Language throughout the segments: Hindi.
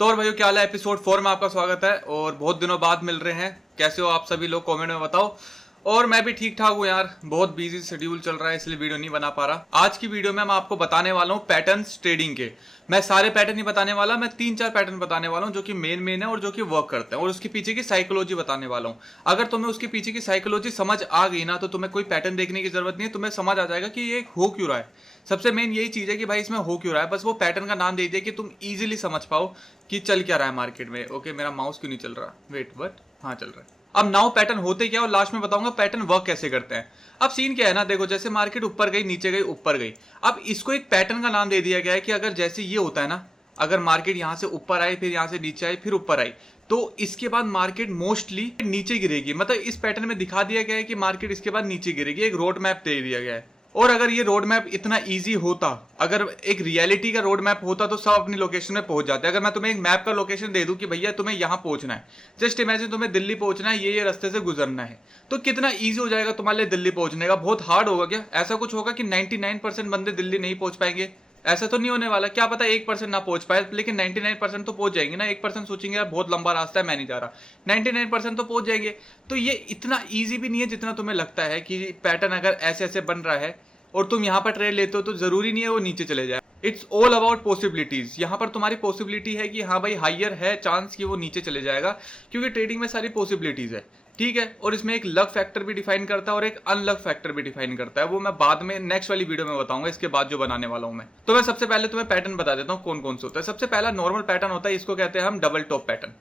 तो और भाइयों क्या हाल है। एपिसोड 4 में आपका स्वागत है और बहुत दिनों बाद मिल रहे हैं। कैसे हो आप सभी लोग, कमेंट में बताओ। और मैं भी ठीक ठाक हूँ यार, बहुत बिजी शेड्यूल चल रहा है इसलिए वीडियो नहीं बना पा रहा। आज की वीडियो में मैं आपको बताने वाला हूँ पैटर्न्स ट्रेडिंग के। मैं सारे पैटर्न नहीं बताने वाला, मैं 3-4 पैटर्न बताने वाला हूँ जो कि मेन है और जो कि वर्क करते हैं, और उसके पीछे की साइकोलॉजी बताने वाला हूँ। अगर तुम्हें उसके पीछे की साइकोलॉजी समझ आ गई ना तो तुम्हें कोई पैटर्न देखने की जरूरत नहीं है, तुम्हें समझ आ जाएगा कि ये हो क्यों रहा है। सबसे मेन यही चीज है कि भाई इसमें हो क्यों रहा है, बस वो पैटर्न का नाम दे दिया कि तुम इजीली समझ पाओ कि चल क्या रहा है मार्केट में। ओके मेरा माउस क्यों नहीं चल रहा, वेट बट हाँ चल रहा है। अब नाउ पैटर्न होते क्या और लास्ट में बताऊंगा पैटर्न वर्क कैसे करते हैं। अब सीन क्या है ना, देखो जैसे मार्केट ऊपर गई नीचे गई ऊपर गई, अब इसको एक पैटर्न का नाम दे दिया गया है कि अगर जैसे ये होता है ना, अगर मार्केट यहां से ऊपर आई फिर यहां से नीचे आई फिर ऊपर आई तो इसके बाद मार्केट मोस्टली नीचे गिरेगी। मतलब इस पैटर्न में दिखा दिया गया है कि मार्केट इसके बाद नीचे गिरेगी, एक रोड मैप दे दिया गया है। और अगर ये रोड मैप इतना इजी होता, अगर एक रियलिटी का रोड मैप होता तो सब अपनी लोकेशन में पहुंच जाते। अगर मैं तुम्हें एक मैप का लोकेशन दे दूं कि भैया तुम्हें यहां पहुंचना है, जस्ट इमेजिन तुम्हें दिल्ली पहुंचना है, ये रास्ते से गुजरना है, तो कितना इजी हो जाएगा तुम्हारे लिए दिल्ली पहुंचने का। बहुत हार्ड होगा क्या? ऐसा कुछ होगा कि 99% बंदे दिल्ली नहीं पहुंच पाएंगे? ऐसा तो नहीं होने वाला। क्या पता 1% ना पहुंच पाए, लेकिन 99% तो पहुंच जाएंगे ना। 1% सोचेंगे यार बहुत लंबा रास्ता है मैं नहीं जा रहा, 99% तो पहुंच जाएंगे। तो ये इतना ईजी भी नहीं है जितना तुम्हें लगता है कि पैटर्न अगर ऐसे ऐसे बन रहा है और तुम यहाँ पर ट्रेड लेते हो तो जरूरी नहीं है वो नीचे चले जाए। It's all about possibilities. यहाँ पर तुम्हारी पॉसिबिलिटी है कि हाँ भाई हाइयर है चांस कि वो नीचे चले जाएगा, क्योंकि ट्रेडिंग में सारी पॉसिबिलिटीज है। ठीक है, और इसमें एक लक फैक्टर भी डिफाइन करता है और एक अनलक फैक्टर भी डिफाइन करता है। वो मैं बाद में नेक्स्ट वाली वीडियो में बताऊंगा, इसके बाद जो बनाने वाला हूं मैं। तो मैं सबसे पहले तुम्हें पैटर्न बता देता हूँ कौन कौन से होता है। सबसे पहला नॉर्मल पैटर्न होता है, इसको कहते हैं हम double top pattern.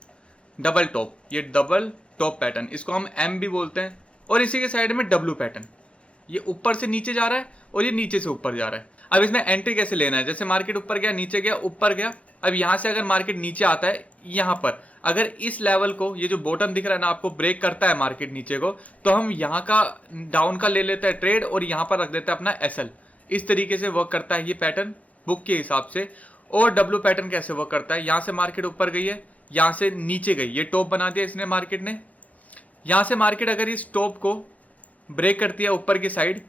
Double top, ये डबल टॉप पैटर्न, इसको हम एम भी बोलते हैं। और इसी के साइड में डब्ल्यू पैटर्न, ये ऊपर से नीचे जा रहा है और ये नीचे से ऊपर जा रहा है। अब इसमें एंट्री कैसे लेना है, जैसे मार्केट ऊपर गया नीचे गया ऊपर गया, अब यहां से अगर मार्केट नीचे आता है यहां पर, अगर इस लेवल को, ये जो बॉटम दिख रहा है ना आपको, ब्रेक करता है मार्केट नीचे को, तो हम यहां का डाउन का ले लेते हैं ट्रेड और यहां पर रख देते हैं अपना एसएल। इस तरीके से वर्क करता है ये पैटर्न बुक के हिसाब से। और डब्ल्यू पैटर्न कैसे वर्क करता है, यहां से मार्केट ऊपर गई है, यहां से नीचे गई, ये टॉप बना दिया इसने मार्केट ने। यहां से मार्केट अगर इस टॉप को ब्रेक करती है ऊपर की साइड,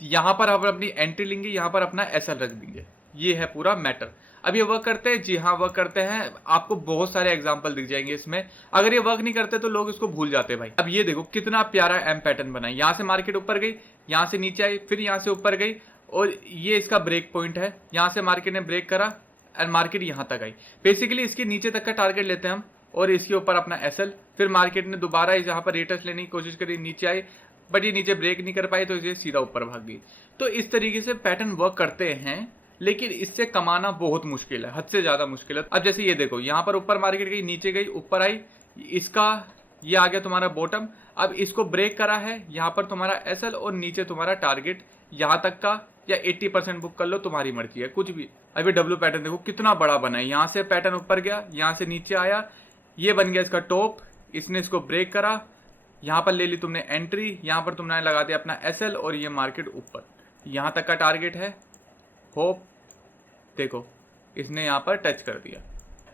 यहां पर हम अपनी एंट्री लेंगे, यहां पर अपना एसएल रख देंगे। ये है पूरा मैटर। अब ये वर्क करते हैं, जी हाँ वर्क करते हैं। आपको बहुत सारे एग्जांपल दिख जाएंगे इसमें। अगर ये वर्क नहीं करते तो लोग इसको भूल जाते हैं भाई। अब ये देखो कितना प्यारा एम पैटर्न बना है। यहां से मार्केट ऊपर गई, यहां से नीचे आई, फिर यहां से ऊपर गई, और ये इसका ब्रेक पॉइंट है। यहां से मार्केट ने ब्रेक करा एंड मार्केट यहां तक आई। बेसिकली इसके नीचे तक का टारगेट लेते हैं हम और इसके ऊपर अपना एसएल। फिर मार्केट ने दोबारा यहाँ पर रिटर्न लेने की कोशिश करी, नीचे आई, बट ये नीचे ब्रेक नहीं कर पाई तो इसे सीधा ऊपर भाग गई। तो इस तरीके से पैटर्न वर्क करते हैं, लेकिन इससे कमाना बहुत मुश्किल है, हद से ज्यादा मुश्किल है। अब जैसे ये देखो, यहाँ पर ऊपर मार्केट गई, नीचे गई, ऊपर आई, इसका ये आ गया तुम्हारा बॉटम। अब इसको ब्रेक करा है, यहाँ पर तुम्हारा एसएल और नीचे तुम्हारा टारगेट यहाँ तक का, या 80% बुक कर लो, तुम्हारी मर्जी है कुछ भी। अभी डब्ल्यू पैटर्न देखो कितना बड़ा बना है। यहाँ से पैटर्न ऊपर गया, यहाँ से नीचे आया, ये बन गया इसका टॉप, इसने इसको ब्रेक करा, यहां पर ले ली तुमने एंट्री, यहां पर तुमने लगा दिया अपना एसएल, और ये मार्केट ऊपर यहां तक का टारगेट है। होप देखो इसने यहां पर टच कर दिया,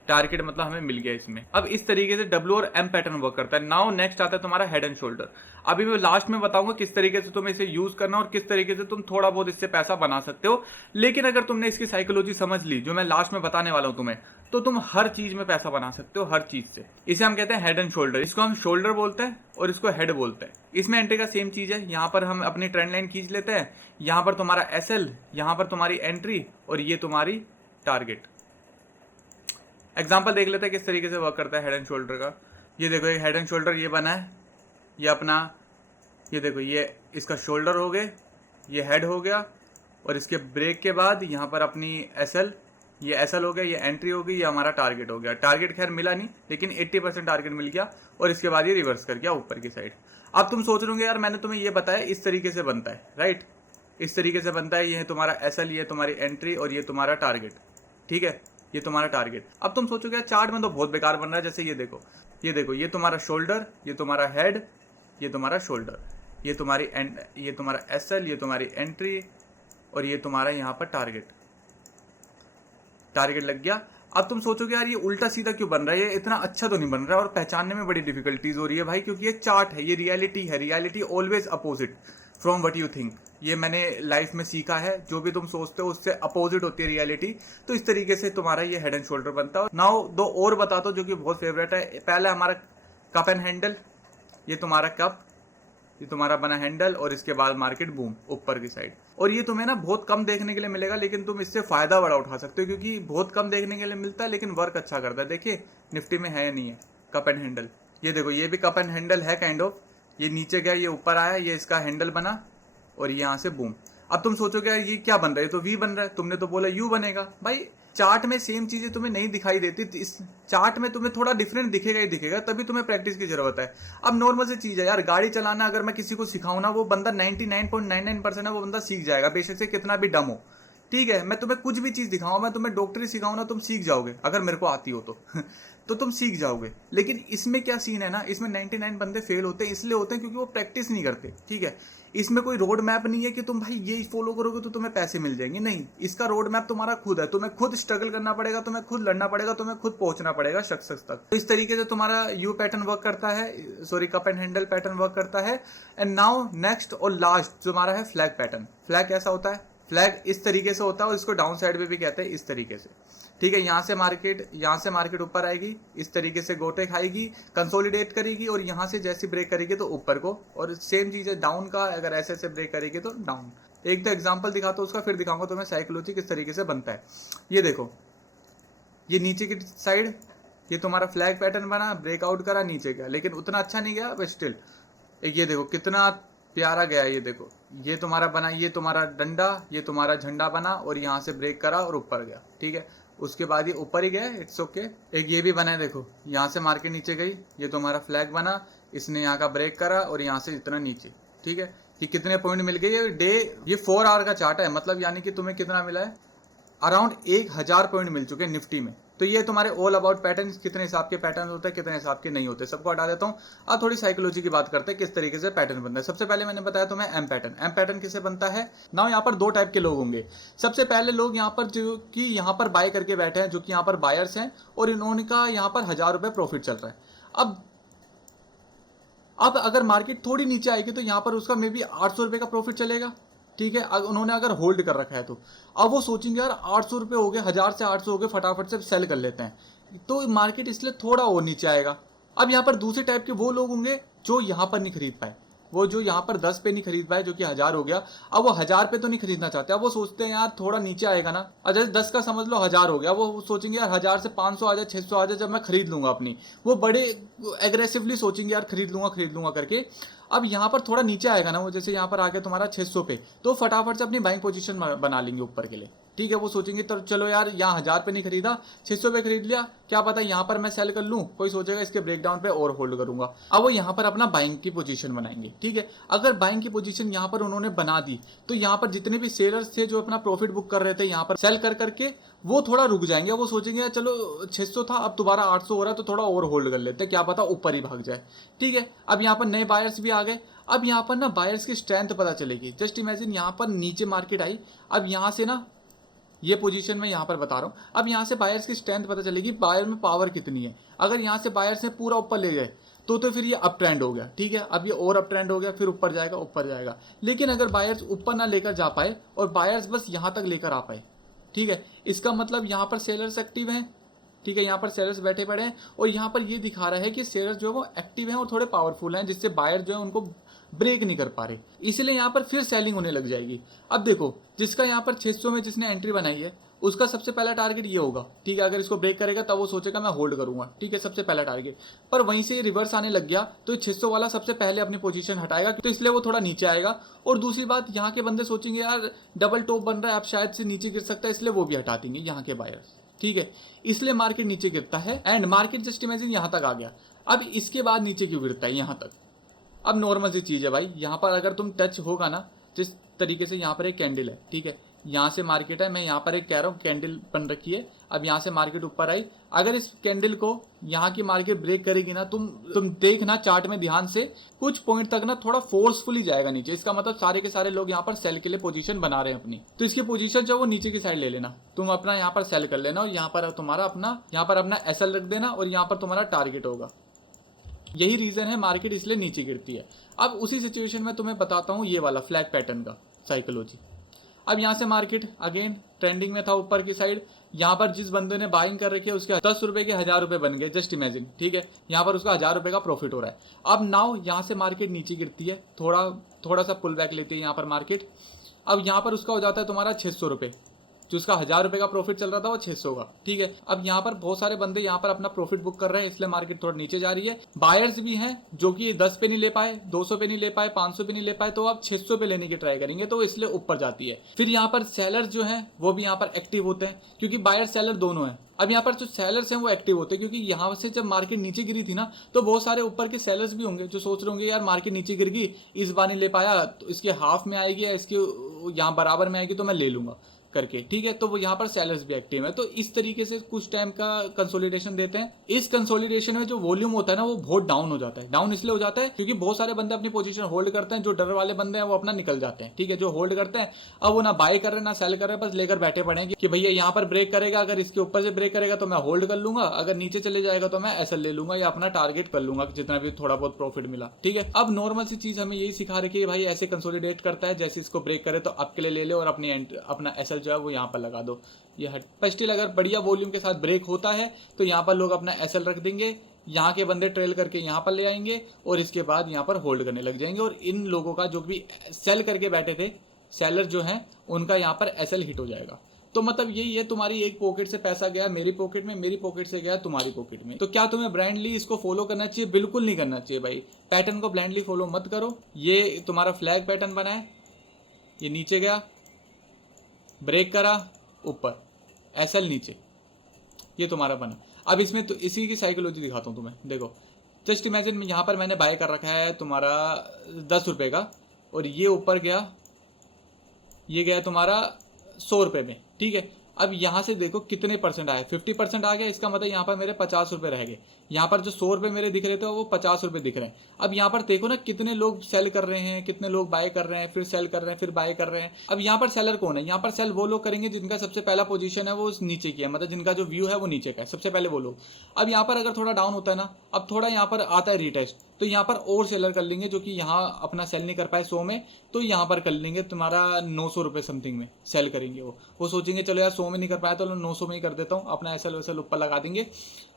टारगेट मतलब हमें मिल गया इसमें। अब इस तरीके से डब्ल्यू और एम पैटर्न वर्क करता है। नाउ नेक्स्ट आता है तुम्हारा हेड एंड शोल्डर। अभी मैं लास्ट में बताऊंगा किस तरीके से तुम्हें इसे यूज करना और किस तरीके से तुम थोड़ा बहुत इससे पैसा बना सकते हो। लेकिन अगर तुमने इसकी साइकोलॉजी समझ ली जो मैं लास्ट में बताने वाला हूं तुम्हें, तो तुम हर चीज में पैसा बना सकते हो, हर चीज से। इसे हम कहते हैं हेड एंड शोल्डर। इसको हम शोल्डर बोलते हैं और इसको हेड बोलते हैं। इसमें एंट्री का सेम चीज है, यहाँ पर हम अपनी ट्रेंड लाइन खींच लेते हैं, यहाँ पर तुम्हारा एसएल, यहाँ पर तुम्हारी एंट्री और ये तुम्हारी टारगेट। एग्जाम्पल देख लेते हैं किस तरीके से वर्क करता है हेड एंड शोल्डर का। ये देखो एक हेड एंड शोल्डर ये बना है, ये अपना, ये देखो ये इसका शोल्डर हो गए, ये हेड हो गया, और इसके ब्रेक के बाद यहाँ पर अपनी एसएल, ये एसएल हो गया, ये एंट्री हो गई, ये हमारा टारगेट हो गया। टारगेट खैर मिला नहीं, लेकिन 80% टारगेट मिल गया, और इसके बाद ये रिवर्स कर गया ऊपर की साइड। अब तुम सोच रहे होंगे यार मैंने तुम्हें ये बताया इस तरीके से बनता है, राइट, इस तरीके से बनता है। ये है तुम्हारा एसएल, ये तुम्हारी एंट्री और ये तुम्हारा टारगेट। ठीक है, ये तुम्हारा टारगेट। अब तुम सोचोगे यार चार्ट में तो बहुत बेकार बन रहा है। जैसे ये देखो, ये देखो, ये तुम्हारा शोल्डर, ये तुम्हारा हेड, ये तुम्हारा शोल्डर, ये तुम्हारी ये तुम्हारा एसएल, ये तुम्हारी एंट्री, और ये तुम्हारा यहाँ पर टारगेट। टारगेट लग गया। अब तुम सोचोगे यार ये उल्टा सीधा क्यों बन रहा है, ये इतना अच्छा तो नहीं बन रहा है, और पहचानने में बड़ी डिफिकल्टीज हो रही है भाई, क्योंकि ये चार्ट है, ये रियलिटी है। Reality always opposite from what you think. ये मैंने लाइफ में सीखा है, जो भी तुम सोचते हो उससे अपोजिट होती है रियलिटी। तो इस तरीके से तुम्हारा ये हेड एंड शोल्डर बनता है। नाउ दो और बता दो जो कि बहुत फेवरेट है। पहला हमारा कप एंड हैंडल, ये तुम्हारा कप, ये तुम्हारा बना हैंडल, और इसके बाद मार्केट बूम ऊपर की साइड। और ये तुम्हें ना बहुत कम देखने के लिए मिलेगा, लेकिन तुम इससे फायदा बड़ा उठा सकते हो, क्योंकि बहुत कम देखने के लिए मिलता है लेकिन वर्क अच्छा करता है। देखिए निफ्टी में है या नहीं है कप एंड हैंडल। ये देखो, ये भी कप एंड हैंडल है काइंड ऑफ। ये नीचे गया, ये ऊपर आया, ये इसका हैंडल बना, और ये यहाँ से बूम। अब तुम सोचोगे यार ये क्या बन रहा है, ये तो वी बन रहा है, तुमने तो बोला यू बनेगा। भाई चार्ट में सेम चीजें तुम्हें नहीं दिखाई देती, इस चार्ट में तुम्हें थोड़ा डिफरेंट दिखेगा ही दिखेगा, तभी तुम्हें प्रैक्टिस की जरूरत है। अब नॉर्मल सी चीज है यार, गाड़ी चलाना अगर मैं किसी को सिखाऊं ना, वो बंदा 99.99% है वो बंदा सीख जाएगा, बेशक से कितना भी डम हो। ठीक है, मैं तुम्हें कुछ भी चीज दिखाऊं, मैं तुम्हें डॉक्टरी सिखाऊं ना, तुम सीख जाओगे अगर मेरे को आती हो तो तुम सीख जाओगे। लेकिन इसमें क्या सीन है ना, इसमें 99 बंदे फेल होते हैं, इसलिए होते हैं क्योंकि वो प्रैक्टिस नहीं करते। ठीक है, इसमें कोई रोड मैप नहीं है कि तुम भाई ये फॉलो करोगे तो तुम्हें पैसे मिल जाएंगे, नहीं। इसका रोड मैप तुम्हारा खुद है, तुम्हें खुद स्ट्रगल करना पड़ेगा, तुम्हें खुद लड़ना पड़ेगा, तुम्हें खुद पहुंचना पड़ेगा सक्सेस तक। तो इस तरीके से तुम्हारा यू पैटर्न वर्क करता है, sorry cup and handle pattern work करता है। एंड नाउ नेक्स्ट और लास्ट तुम्हारा है फ्लैग पैटर्न। फ्लैग कैसा होता है, फ्लैग इस तरीके से होता है, और इसको डाउन साइड में भी कहते हैं, इस तरीके से। ठीक है, यहाँ से मार्केट ऊपर आएगी, इस तरीके से गोटे खाएगी, कंसोलिडेट करेगी, और यहाँ से जैसी ब्रेक करेगी तो ऊपर को, और सेम चीज़ है डाउन का, अगर ऐसे ऐसे ब्रेक करेगी तो डाउन। एक तो एग्जांपल दिखाता हूँ उसका, फिर दिखाऊंगा तुम्हें साइकोलॉजी किस तरीके से बनता है। ये देखो, ये नीचे की साइड, ये तुम्हारा फ्लैग पैटर्न बना, ब्रेकआउट करा, नीचे गया, लेकिन उतना अच्छा नहीं गया, बट स्टिल एक ये देखो कितना प्यारा गया। ये देखो, ये तुम्हारा बना, ये तुम्हारा डंडा, ये तुम्हारा झंडा बना, और यहाँ से ब्रेक करा और ऊपर गया। ठीक है, उसके बाद ये ऊपर ही गया, इट्स ओके। एक ये भी बना है, देखो यहाँ से मार्केट नीचे गई, ये तुम्हारा फ्लैग बना, इसने यहाँ का ब्रेक करा, और यहाँ से इतना नीचे। ठीक है, ये कितने पॉइंट मिल गए, ये 4 आवर का चार्ट है, मतलब यानी कि तुम्हें कितना मिला है, अराउंड 1000 पॉइंट मिल चुके हैं निफ्टी में। तो ये तुम्हारे ऑल अबाउट पैटर्न, कितने हिसाब के पैटर्न होते हैं, कितने हिसाब के नहीं होते, सबको हटा देता हूँ। अब थोड़ी साइकोलॉजी की बात करते हैं, किस तरीके से पैटर्न बनता है। सबसे पहले मैंने बताया तुम्हें एम पैटर्न। एम पैटर्न किसे बनता है ना, यहाँ पर 2 टाइप के लोग होंगे। सबसे पहले लोग यहाँ पर जो कि यहाँ पर बाय करके बैठे हैं, जो कि यहाँ पर बायर्स हैं, और इन्होंने यहाँ पर 1000 रुपये प्रॉफिट चल रहा है। अब अगर मार्केट थोड़ी नीचे आएगी तो यहाँ पर उसका मे बी 800 रुपये का प्रॉफिट चलेगा। ठीक है, उन्होंने अगर होल्ड कर रखा है तो अब वो सोचेंगे यार 800 रुपये हो गए, 1000 से 800 हो गए, फटाफट से सेल कर लेते हैं, तो मार्केट इसलिए थोड़ा और नीचे आएगा। अब यहाँ पर दूसरे टाइप के वो लोग होंगे जो यहाँ पर नहीं खरीद पाए, वो जो यहाँ पर 10 पे नहीं खरीद पाए, जो कि 1000 हो गया, अब वो 1000 पे तो नहीं खरीदना चाहते। अब वो सोचते हैं यार थोड़ा नीचे आएगा ना, जैसे 10 का समझ लो 1000 हो गया, वो सोचेंगे यार 1000 से 500 आ जाए, 600 आ जाए, जब मैं खरीद लूंगा अपनी, वो बड़े एग्रेसिवली सोचेंगे यार खरीद लूंगा करके। अब यहाँ पर थोड़ा नीचे आएगा ना, वो जैसे यहाँ पर आ गया तुम्हारा 600 पे, तो फटाफट से अपनी बाइंग पोजीशन बना लेंगे ऊपर के लिए। ठीक है, वो सोचेंगे तो चलो यार यहाँ 1000 पे नहीं खरीदा, 600 पे खरीद लिया, क्या पता यहाँ पर मैं सेल कर लूँ, कोई सोचेगा इसके ब्रेकडाउन पे और होल्ड करूंगा। अब वो यहाँ पर अपना बाइंग की पोजीशन बनाएंगे। ठीक है, अगर बाइंग की पोजीशन यहाँ पर उन्होंने बना दी तो यहाँ पर जितने भी सेलर्स थे जो अपना प्रॉफिट बुक कर रहे थे यहाँ पर सेल कर करके, वो थोड़ा रुक जाएंगे। वो सोचेंगे यार चलो 600 था, अब दोबारा 800 हो रहा है, तो थोड़ा और होल्ड कर लेते हैं, क्या पता ऊपर ही भाग जाए। ठीक है, अब यहाँ पर नए बायर्स भी आ गए। अब यहाँ पर ना बायर्स की स्ट्रेंथ पता चलेगी। जस्ट इमेजिन यहाँ पर नीचे मार्केट आई, अब यहाँ से ना ये पोजीशन में यहाँ पर बता रहा हूँ, अब यहाँ से बायर्स की स्ट्रेंथ पता चलेगी, बायर में पावर कितनी है। अगर यहाँ से बायर्स ने पूरा ऊपर ले जाए तो फिर ये अप ट्रेंड हो गया। ठीक है, अब ये और अप ट्रेंड हो गया, फिर ऊपर जाएगा। लेकिन अगर बायर्स ऊपर ना लेकर जा पाए और बायर्स बस यहाँ तक लेकर आ पाए, ठीक है, इसका मतलब यहाँ पर सेलर्स एक्टिव हैं। ठीक है, यहाँ पर सेलर्स बैठे पड़े हैं, और यहाँ पर ये दिखा रहा है कि सेलर्स जो है वो एक्टिव हैं और थोड़े पावरफुल हैं, जिससे बायर जो है उनको ब्रेक नहीं कर पा रहे, इसलिए यहाँ पर फिर सेलिंग होने लग जाएगी। अब देखो, जिसका यहाँ पर 600 में जिसने एंट्री बनाई है, उसका सबसे पहला टारगेट ये होगा। ठीक है, अगर इसको ब्रेक करेगा तब वो सोचेगा मैं होल्ड करूंगा। ठीक है, सबसे पहला टारगेट, पर वहीं से रिवर्स आने लग गया तो 600 वाला सबसे पहले अपनी पोजीशन हटाएगा, तो इसलिए वो थोड़ा नीचे आएगा। और दूसरी बात, यहाँ के बंदे सोचेंगे यार डबल टॉप बन रहा है, अब शायद से नीचे गिर सकता है, इसलिए वो भी हटा देंगे यहाँ के बायर्स। ठीक है, इसलिए मार्केट नीचे गिरता है। एंड मार्केट जस्ट इमेजिन यहाँ तक आ गया, अब इसके बाद नीचे क्यों गिरता है यहाँ तक। अब नॉर्मल सी चीज़ है भाई, यहाँ पर अगर तुम टच होगा ना, जिस तरीके से यहाँ पर एक कैंडल है, ठीक है, यहाँ से मार्केट है, मैं यहाँ पर एक कह रहा हूँ कैंडल बन रखी है, अब यहाँ से मार्केट ऊपर आई, अगर इस कैंडल को यहाँ की मार्केट ब्रेक करेगी ना, तुम देखना चार्ट में ध्यान से, कुछ पॉइंट तक ना थोड़ा फोर्सफुली जाएगा नीचे। इसका मतलब सारे के सारे लोग यहाँ पर सेल के लिए पोजीशन बना रहे हैं अपनी, तो इसकी पोजीशन जो वो नीचे की साइड ले लेना, तुम अपना यहाँ पर सेल कर लेना, और यहाँ पर तुम्हारा अपना एसएल रख देना, और यहाँ पर तुम्हारा टारगेट होगा। यही रीजन है मार्केट इसलिए नीचे गिरती है। अब उसी सिचुएशन में तुम्हें बताता हूँ ये वाला फ्लैग पैटर्न का। साइकोलॉजी। अब यहाँ से मार्केट अगेन ट्रेंडिंग में था ऊपर की साइड। यहाँ पर जिस बंदे ने बाइंग कर रखी है उसके 10 रुपए के 1000 रुपए बन गए, जस्ट इमेजिन, ठीक है। यहाँ पर उसका 1000 रुपए का प्रॉफिट हो रहा है। अब नाउ यहाँ से मार्केट नीचे गिरती है, थोड़ा सा पुल बैक लेती है यहाँ पर मार्केट। अब यहाँ पर उसका हो जाता है तुम्हारा 600 रुपये, जो उसका 1000 रुपए का प्रॉफिट चल रहा था वो 600 का, ठीक है। अब यहाँ पर बहुत सारे बंदे यहाँ पर अपना प्रॉफिट बुक कर रहे हैं, इसलिए मार्केट थोड़ा नीचे जा रही है। बायर्स भी हैं जो कि 10 पे नहीं ले पाए, 200 पे नहीं ले पाए, 500 पे नहीं ले पाए, तो आप 600 पे लेने की ट्राई करेंगे, तो इसलिए ऊपर जाती है। फिर यहाँ पर सेलर्स जो हैं वो भी यहाँ पर एक्टिव होते हैं, क्योंकि बायर सेलर दोनों हैं। अब यहाँ पर जो सेलर्स हैं वो एक्टिव होते हैं, क्योंकि यहाँ से जब मार्केट नीचे गिरी थी ना, तो बहुत सारे ऊपर के सेलर्स भी होंगे जो सोच रहे होंगे यार मार्केट नीचे गिर गई, इस बार नहीं ले पाया, तो इसके हाफ में आएगी या इसके यहाँ बराबर में आएगी तो मैं ले लूंगा करके, ठीक है। तो वो यहाँ पर सेलर्स भी एक्टिव है। तो इस तरीके से कुछ टाइम का कंसोलिडेशन देते हैं। इस कंसोलिडेशन में जो वॉल्यूम होता है ना वो बहुत डाउन हो जाता है। डाउन इसलिए हो जाता है क्योंकि बहुत सारे बंदे अपनी पोजीशन होल्ड करते हैं, जो डर वाले बंदे हैं वो अपना निकल जाते हैं, ठीक है। जो होल्ड करते हैं अब वो ना बाय कर रहे ना सेल कर रहे, बस लेकर बैठे पड़े कि भैया यहाँ पर ब्रेक करेगा, अगर इसके ऊपर से ब्रेक करेगा तो मैं होल्ड कर लूंगा, अगर नीचे चले जाएगा तो मैं एसएल ले लूंगा या अपना टारगेट कर लूंगा जितना भी थोड़ा बहुत प्रॉफिट मिला, ठीक है। अब नॉर्मल सी चीज हमें यही सिखा रही है भाई ऐसे कंसोलिडेट करता है, जैसे इसको ब्रेक करे तो अब के लिए ले ले और अपना एसएल जो है वो यहाँ पर लगा दो। ये हट स्टिल अगर बढ़िया वॉल्यूम के साथ ब्रेक होता है तो यहाँ पर लोग अपना एसएल रख देंगे, यहाँ के बंदे ट्रेल करके यहाँ पर ले आएंगे और इसके बाद यहाँ पर होल्ड करने लग जाएंगे। और इन लोगों का जो भी सेल करके बैठे थे सेलर जो हैं उनका यहाँ पर एसएल हिट हो जाएगा। तो मतलब यही है, तुम्हारी एक पॉकेट से पैसा गया मेरी पॉकेट में, मेरी पॉकेट से गया तुम्हारी पॉकेट में। तो क्या तुम्हें ब्लाइंडली इसको फॉलो करना चाहिए? बिल्कुल नहीं करना चाहिए भाई। पैटर्न को ब्लाइंडली फॉलो मत करो। ये तुम्हारा फ्लैग पैटर्न बना है, ये नीचे गया, ब्रेक करा, ऊपर एसएल नीचे, ये तुम्हारा बना। अब इसमें तो इसी की साइकोलॉजी दिखाता हूँ तुम्हें। देखो जस्ट इमेजिन यहाँ पर मैंने बाय कर रखा है तुम्हारा 10 रुपये का और ये ऊपर गया, ये गया तुम्हारा 100 रुपये में, ठीक है। अब यहाँ से देखो कितने परसेंट आए, 50% आ गया। इसका मतलब यहाँ पर मेरे 50 रुपये रह गए। यहाँ पर जो 100 रुपये मेरे दिख रहे थे वो 50 रुपये दिख रहे हैं। अब यहाँ पर देखो ना कितने लोग सेल कर रहे हैं, कितने लोग बाय कर रहे हैं, फिर सेल कर रहे हैं, फिर बाय कर रहे हैं। अब यहाँ पर सेलर कौन है? यहाँ पर सेल वो लोग करेंगे जिनका सबसे पहला पोजीशन है वो नीचे की है, मतलब जिनका जो व्यू है वो नीचे का है, सबसे पहले वो लोग। अब यहाँ पर अगर थोड़ा डाउन होता है ना, अब थोड़ा यहाँ पर आता है रिटेस्ट, तो यहाँ पर और सेलर कर लेंगे जो कि यहाँ अपना सेल नहीं कर पाए 100 में, तो यहाँ पर कर लेंगे तुम्हारा 900 रुपये समथिंग में सेल करेंगे। वो सोचेंगे चलो यार 100 में नहीं कर पाया तो 900 में ही कर देता हूँ, अपना एसएल वैसल ऊपर लगा देंगे।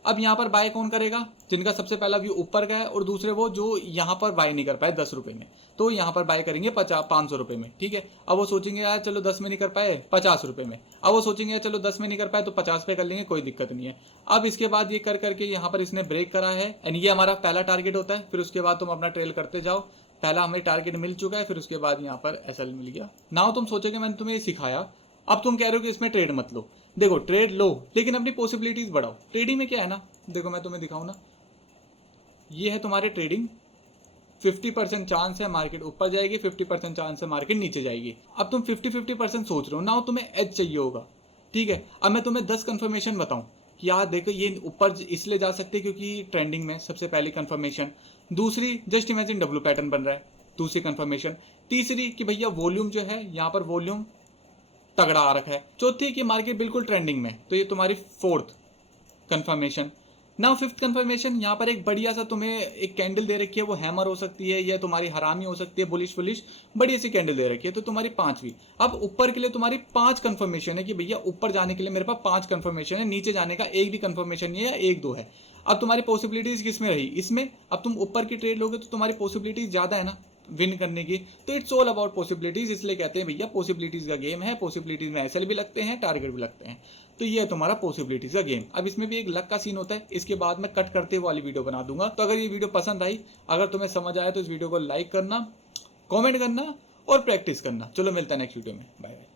अब यहाँ पर बाय कौन करेगा? जिनका सबसे पहला व्यू ऊपर का है, और दूसरे वो जो यहाँ पर बाय नहीं कर पाए 10 रुपये में, तो यहाँ पर बाय करेंगे 500 रुपये में, ठीक है। अब वो सोचेंगे यार चलो 10 में नहीं कर पाए 50 रुपये में, अब वो सोचेंगे चलो 10 में नहीं कर पाए तो 50 पे कर लेंगे, कोई दिक्कत नहीं है। अब इसके बाद ये कर करके यहाँ पर इसने ब्रेक करा है, एंड ये हमारा पहला टारगेट होता है। फिर उसके बाद तुम अपना ट्रेल करते जाओ, पहला हमें टारगेट मिल चुका है, फिर उसके बाद यहाँ पर एसएल मिल गया। नाउ तुम सोचोगे मैंने तुम्हें ये सिखाया, अब तुम कह रहे हो कि इसमें ट्रेड मत लो। देखो ट्रेड लो लेकिन अपनी पॉसिबिलिटीज बढ़ाओ। ट्रेडिंग में क्या है ना, देखो मैं तुम्हें दिखाऊं ना, ये है तुम्हारे ट्रेडिंग, 50% चांस है मार्केट ऊपर जाएगी, 50% चांस है मार्केट नीचे जाएगी। अब तुम 50-50% सोच रहे हो ना, तुम्हें एज चाहिए होगा, ठीक है। अब मैं तुम्हें 10 कंफर्मेशन बताऊं कि यार देखो ये ऊपर इसलिए जा सकते हैं क्योंकि ट्रेंडिंग में सबसे पहली कंफर्मेशन, दूसरी जस्ट इमेजिन डब्ल्यू पैटर्न बन रहा है, दूसरी कंफर्मेशन, तीसरी कि भैया वॉल्यूम जो है यहाँ पर वॉल्यूम तगड़ा आ रखा है, चौथी कि मार्केट बिल्कुल ट्रेंडिंग में, तो ये तुम्हारी 4th confirmation. Now 5th confirmation, यहाँ पर एक बढ़िया सा तुम्हें एक कैंडल दे रखी है, वो हैमर हो सकती है या तुम्हारी हरामी हो सकती है, बुलिश बढ़िया सी कैंडल दे रखी है, तो तुम्हारी 5वीं। अब ऊपर के लिए तुम्हारी 5 कंफर्मेशन है कि भैया ऊपर जाने के लिए मेरे पास 5 कंफर्मेशन है, नीचे जाने का एक भी कंफर्मेशन नहीं है या 1-2 है। अब तुम्हारी पॉसिबिलिटीज किसमें रही? इसमें। अब तुम ऊपर की ट्रेड लोगे तो तुम्हारी पॉसिबिलिटीज ज्यादा है ना विन करने की, तो इट्स ऑल अबाउट पॉसिबिलिटीज। इसलिए कहते हैं भैया पॉसिबिलिटीज का गेम है, पॉसिबिलिटीज में एसएल भी लगते हैं, टारगेट भी लगते हैं, तो ये है तुम्हारा पॉसिबिलिटीज का गेम। अब इसमें भी एक लक का सीन होता है, इसके बाद मैं कट करते वाली वीडियो बना दूंगा। तो अगर ये वीडियो पसंद आई, अगर तुम्हें समझ आया तो इस वीडियो को लाइक करना, कॉमेंट करना और प्रैक्टिस करना। चलो मिलता है नेक्स्ट वीडियो में, बाय बाय।